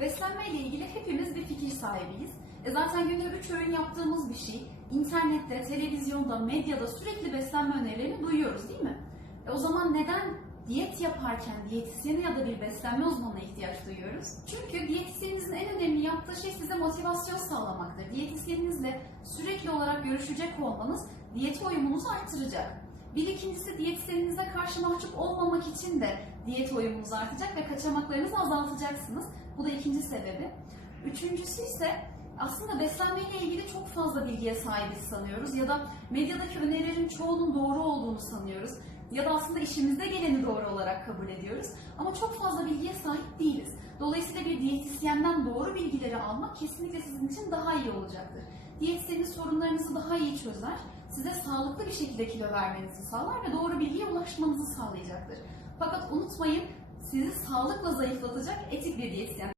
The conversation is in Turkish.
Beslenme ile ilgili hepimiz bir fikir sahibiyiz. E zaten günde 3 öğün yaptığımız bir şey. İnternette, televizyonda, medyada sürekli beslenme önerilerini duyuyoruz değil mi? E o zaman neden diyet yaparken diyetisyene ya da bir beslenme uzmanına ihtiyaç duyuyoruz? Çünkü diyetisyeninizin en önemli yaptığı şey size motivasyon sağlamaktır. Diyetisyeninizle sürekli olarak görüşecek olmanız diyete uyumunuzu arttıracak. Bir ikincisi diyetisyeninize karşı mahcup olmamak için de diyet uyumunuz artacak ve kaçamaklarınızı azaltacaksınız. Bu da ikinci sebebi. Üçüncüsü ise aslında beslenme ile ilgili çok fazla bilgiye sahibiz sanıyoruz ya da medyadaki önerilerin çoğunun doğru olduğunu sanıyoruz ya da aslında işimizde geleni doğru olarak kabul ediyoruz ama çok fazla bilgiye sahip değiliz. Dolayısıyla bir diyetisyenden doğru bilgileri almak kesinlikle sizin için daha iyi olacaktır. Diyetisyenin sorunlarınızı daha iyi çözer, size sağlıklı bir şekilde kilo vermenizi sağlar ve doğru bilgiye ulaşmanızı sağlayacaktır. Fakat unutmayın sizi sağlıkla zayıflatacak etik bir diyetisyen